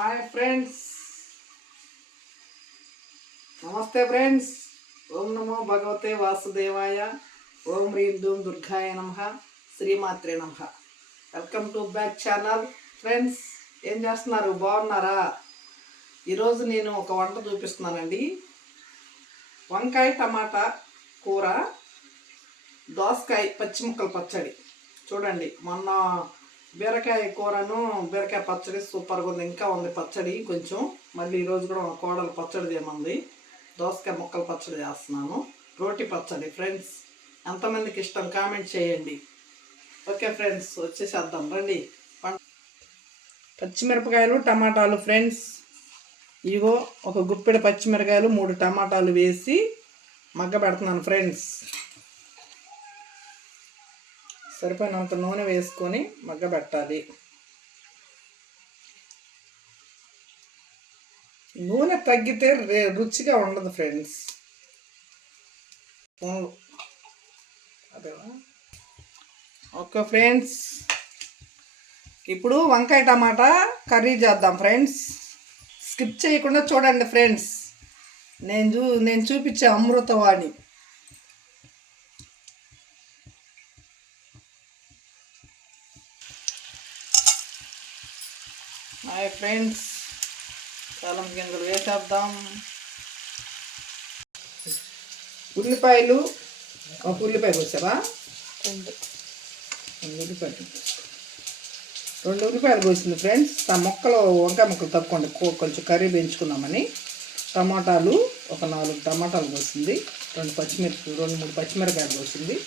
Hi friends నమస్తే friends ఓం నమో భగవతే వాసుదేవాయ. ఓం హ్రీం ధూమ్ దుర్గాయ నమ. శ్రీమాత్రే నమ. Welcome to back channel friends ఏం చేస్తున్నారు? బాగున్నారా? ఈరోజు నేను ఒక వంట చూపిస్తున్నానండి. వంకాయ టమాటా కూర దోసకాయ పచ్చిముక్కల పచ్చడి. చూడండి మొన్న బీరకాయ కూరను బీరకాయ పచ్చడి సూపర్గా ఉంది. ఇంకా ఉంది పచ్చడి కొంచెం. మళ్ళీ ఈరోజు కూడా మా కోడలు పచ్చడి చేయమంది. దోసకాయ ముక్కల పచ్చడి చేస్తున్నాను. రోటి పచ్చడి ఫ్రెండ్స్. ఎంతమందికి ఇష్టం కామెంట్ చేయండి. Okay friends. వచ్చేసేద్దాం. రండి. పచ్చిమిరపకాయలు టమాటాలు ఫ్రెండ్స్. ఇగో ఒక గుప్పెడు పచ్చిమిరకాయలు మూడు టమాటాలు వేసి మగ్గ పెడుతున్నాను ఫ్రెండ్స్. సరిపోయినంత నూనె వేసుకొని మగ్గబెట్టాలి. నూనె తగ్గితే రే రుచిగా ఉండదు ఫ్రెండ్స్. అదేవా okay friends. ఇప్పుడు వంకాయ టమాటా కర్రీ చేద్దాం ఫ్రెండ్స్. స్కిప్ చేయకుండా చూడండి ఫ్రెండ్స్. నేను చూ నేను చూపించే అమృతవాణి. హాయ్ ఫ్రెండ్స్ కాలం గింజలు వేసేద్దాం. ఉల్లిపాయలు ఒక ఉల్లిపాయ కోసావా? రెండు. ఉల్లిపాయలు. రెండు ఉల్లిపాయలు కోసింది ఫ్రెండ్స్. ఆ మొక్కలు వంకాయ మొక్కలు తప్పకుండా కో- కొంచెం కర్రీ పెంచుకుందామని టమాటాలు ఒక నాలుగు టమాటాలు కోసింది. రెండు పచ్చిమిరప రెండు మూడు పచ్చిమిరకాయలు కోసింది.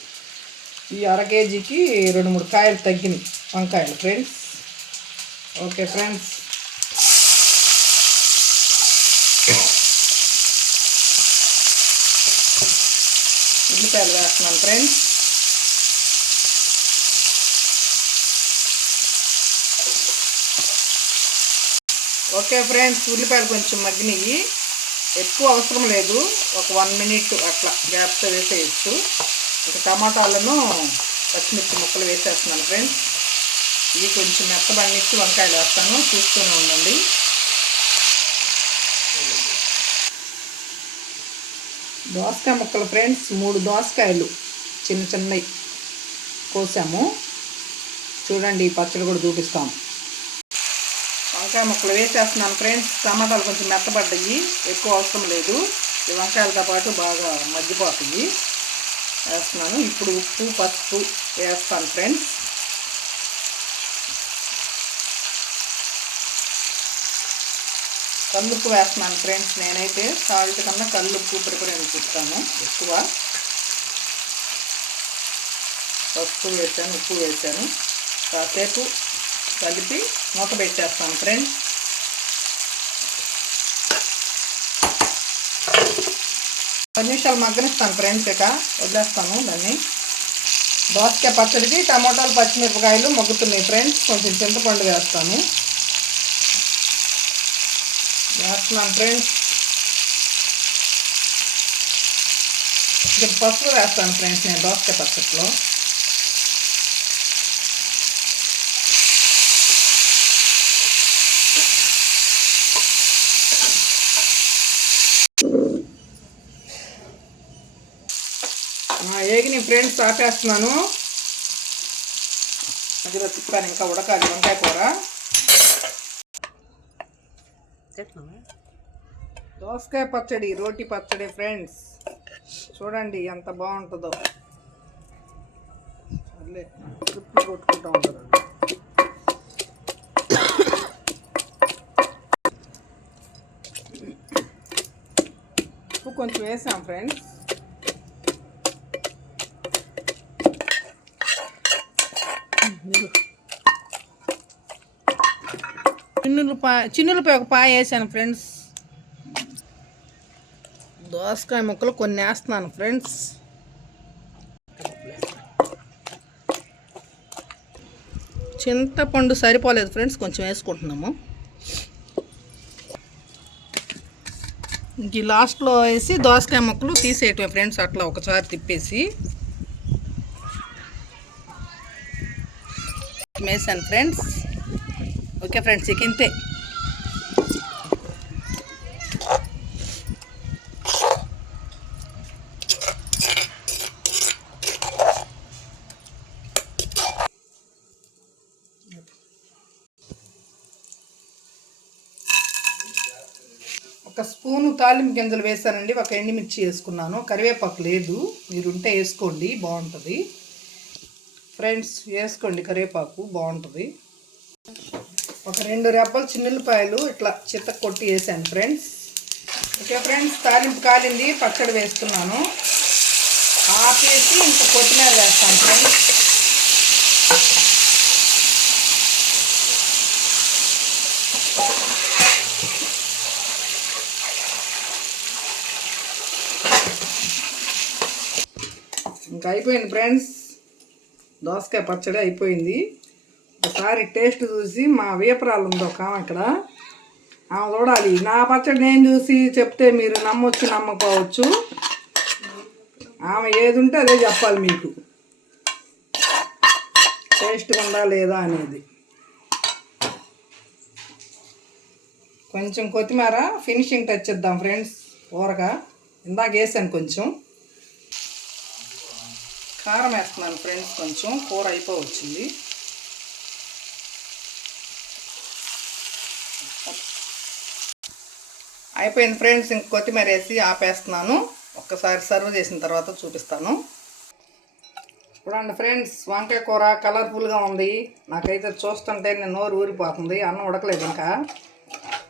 ఈ అర కేజీకి రెండు మూడు కాయలు తగ్గినాయి వంకాయలు ఫ్రెండ్స్. ఓకే ఫ్రెండ్స్ ఉల్లిపాయలు వేస్తున్నాను ఫ్రెండ్స్ ఓకే ఫ్రెండ్స్ ఉల్లిపాయలు కొంచెం మగ్గినవి ఎక్కువ అవసరం లేదు. ఒక వన్ మినిట్ అట్లా గ్యాప్తో వేసేయచ్చు. ఇక టమాటాలను పచ్చిమిర్చి ముక్కలు వేసేస్తున్నాను ఫ్రెండ్స్ ఇవి కొంచెం మెత్తబడినిచ్చి వంకాయలు వేస్తాను. చూస్తూనే ఉండండి. దోసకాయ ముక్కలు ఫ్రెండ్స్ మూడు దోసకాయలు చిన్న చిన్నవి కోసాము. చూడండి ఈ పచ్చడి కూడా చూపిస్తాం. వంకాయ ముక్కలు వేసేస్తున్నాను ఫ్రెండ్స్. టమాటాలు కొంచెం మెత్తబడ్డాయి. ఎక్కువ అవసరం లేదు. ఈ వంకాయలతో పాటు బాగా మగ్గిపోతాయి. వేస్తున్నాను. ఇప్పుడు ఉప్పు పసుపు వేస్తాను ఫ్రెండ్స్. కల్లుప్పు వేస్తున్నాను ఫ్రెండ్స్ నేనైతే సాల్ట్ కన్నా కల్లుప్పు నేను ఇస్తాను ఎక్కువ పసుపు వేసాను ఉప్పు వేసాను. కాసేపు కలిపి మూత పెట్టేస్తాను ఫ్రెండ్స్ పది నిమిషాలు మగ్గనిస్తాను ఫ్రెండ్స్ ఇక. వదిలేస్తాను దాన్ని. దోసకాయ పచ్చడికి టమాటాలు పచ్చిమిరపకాయలు మగ్గుతున్నాయి ఫ్రెండ్స్ కొంచెం చింతపండు వేస్తాను. వేస్తున్నాం ఫ్రెండ్స్ ఇక్కడ పసుపు వేస్తాను ఫ్రెండ్స్ నేను దోసకాయ పచ్చట్లో. ఏగిని ఫ్రెండ్స్ ఆపేస్తున్నాను. మధ్యలో తిప్పాను ఇంకా ఉడకాలి వంకాయ కూర. దోసకాయ పచ్చడి రోటి పచ్చడి ఫ్రెండ్స్. చూడండి ఎంత బాగుంటుందో. సర్లే ట్రిప్లు కొట్టుకుంటూ ఉంటారు ఉప్పు కొంచెం వేసాం ఫ్రెండ్స్. చిన్నులపాయ చిన్నులపై ఒక పాయ వేసాను ఫ్రెండ్స్. దోసకాయ ముక్కలు కొన్ని వేస్తున్నాను ఫ్రెండ్స్. చింతపండు సరిపోలేదు ఫ్రెండ్స్ కొంచెం వేసుకుంటున్నాము. ఇంక లాస్ట్లో వేసి దోసకాయ ముక్కలు తీసేయటమే ఫ్రెండ్స్ అట్లా ఒకసారి తిప్పేసి. వేసాను ఫ్రెండ్స్. ఓకే ఫ్రెండ్స్ ఇక ఇంతే. ఒక స్పూను తాలింపు గింజలు వేసానండి ఒక ఎండుమిర్చి వేసుకున్నాను. కరివేపాకు లేదు మీరుంటే వేసుకోండి బాగుంటుంది. ఫ్రెండ్స్ వేసుకోండి కరివేపాకు బాగుంటుంది. ఒక రెండు రెబ్బలు చిన్నపాయలు ఇట్లా చిత్త కొట్టి వేసాను ఫ్రెండ్స్ ఓకే ఫ్రెండ్స్ తాలింపు కాలింది పచ్చడి వేస్తున్నాను. ఆపేసి ఇంకా కొత్తిమీర వేస్తాను ఫ్రెండ్స్ ఇంకా అయిపోయింది ఫ్రెండ్స్ దోసకాయ పచ్చడి అయిపోయింది. ఒకసారి టేస్ట్ చూసి మా వీపరాలు ఉంది ఒక ఆమె అక్కడ. ఆమె చూడాలి. నా పచ్చడి నేను చూసి చెప్తే మీరు నమ్మొచ్చు నమ్మకపోవచ్చు. ఆమె ఏది ఉంటే అదే చెప్పాలి మీకు. టేస్ట్ ఉందా లేదా అనేది. కొంచెం కొత్తిమీర ఫినిషింగ్ టచ్ ఇద్దాం ఫ్రెండ్స్. ఊరగా. ఇందాక వేసాను కొంచెం. కారం వేస్తున్నాను ఫ్రెండ్స్ కొంచెం. కూర అయిపోవచ్చింది. అయిపోయింది ఫ్రెండ్స్ ఇంక కొత్తిమీర వేసి ఆపేస్తున్నాను. ఒక్కసారి సర్వ్ చేసిన తర్వాత చూపిస్తాను. చూడండి ఫ్రెండ్స్ వంకాయ కూర కలర్ఫుల్గా ఉంది. నాకైతే చూస్తుంటే నేను నోరు ఊరిపోతుంది అన్నం ఉడకలేదు ఇంకా.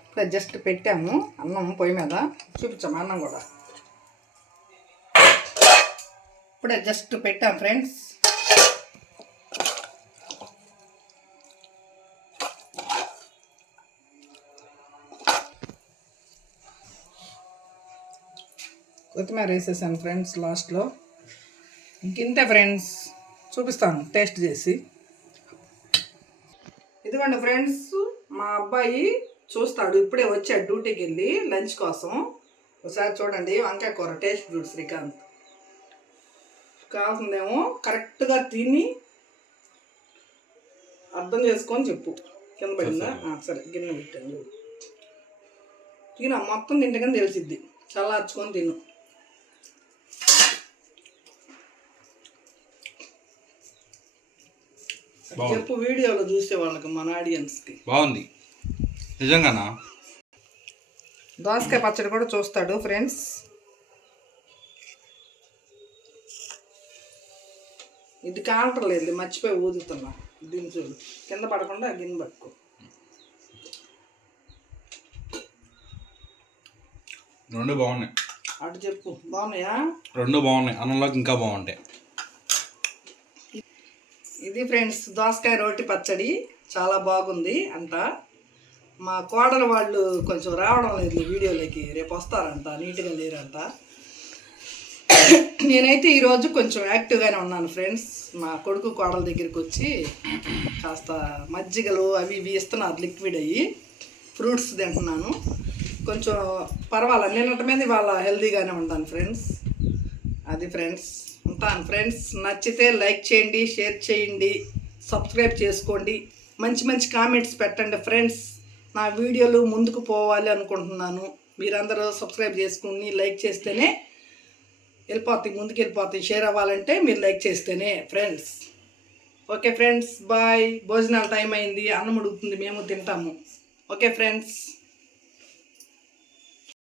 ఇప్పుడే జస్ట్ పెట్టాము అన్నం పొయ్యి మీద. చూపించాము అన్నం కూడా. ఇప్పుడే జస్ట్ పెట్టాం ఫ్రెండ్స్. కొత్తిమీర వేసేసాను ఫ్రెండ్స్ లాస్ట్లో. ఇంకింతే ఫ్రెండ్స్. చూపిస్తాను టేస్ట్ చేసి. ఇదిగోండి ఫ్రెండ్స్ మా అబ్బాయి చూస్తాడు ఇప్పుడే వచ్చాడు డ్యూటీకి వెళ్ళి లంచ్ కోసం. ఒకసారి చూడండి వంకాయ కూర టేస్ట్ చూడు శ్రీకాంత్. కావాల్సిందేమో కరెక్ట్గా తిని అర్థం చేసుకొని చెప్పు. కింద పడిందా? సరే. గిన్నె పెట్టాను చూడు. తిన మొత్తం తింటకని తెలిసిద్ది. చల్లార్చుకొని తిను. చెప్పు వీడియోలో చూసే వాళ్ళకి మన ఆడియన్స్కి. బాగుంది. నిజంగానా? దోసకాయ పచ్చడి కూడా చూస్తాడు ఫ్రెండ్స్. ఇది కావట్లేదు మర్చిపోయి ఊదుతున్నా. దీన్ని చూడు. కింద పడకుండా గిన్నె పట్టుకో. రెండు బాగున్నాయి. అటు చెప్పు. బాగున్నాయా? రెండు బాగున్నాయి. అన్నంలోకి ఇంకా బాగుంటాయి. ఇది ఫ్రెండ్స్ దోసకాయ రోటి పచ్చడి. చాలా బాగుంది అంట మా కోడలు వాళ్ళు కొంచెం రావడం లేదు వీడియోలోకి. రేపు వస్తారంట నీట్గా లేరంట. నేనైతే ఈరోజు కొంచెం యాక్టివ్గానే ఉన్నాను ఫ్రెండ్స్. మా కొడుకు కోడల దగ్గరికి వచ్చి కాస్త మజ్జిగలు అవి ఇవి ఇస్తున్నారు లిక్విడ్ అయ్యి. ఫ్రూట్స్ తింటున్నాను. కొంచెం పర్వాలేదు నిన్నటి మీద వాళ్ళ హెల్తీగానే ఉంటాను ఫ్రెండ్స్. అది ఫ్రెండ్స్. ఉంటాను ఫ్రెండ్స్. నచ్చితే లైక్ చేయండి షేర్ చేయండి సబ్స్క్రైబ్ చేసుకోండి. మంచి మంచి కామెంట్స్ పెట్టండి ఫ్రెండ్స్. నా వీడియోలు ముందుకు పోవాలి అనుకుంటున్నాను. మీరందరూ సబ్స్క్రైబ్ చేసుకుని లైక్ చేస్తేనే వెళ్ళిపోతాయి ముందుకు వెళ్ళిపోతాయి. షేర్ అవ్వాలంటే మీరు లైక్ చేస్తేనే ఫ్రెండ్స్. Okay friends bye. భోజనాల టైం అయింది. అన్నం ఉడుకుతుంది. మేము తింటాము. Okay friends.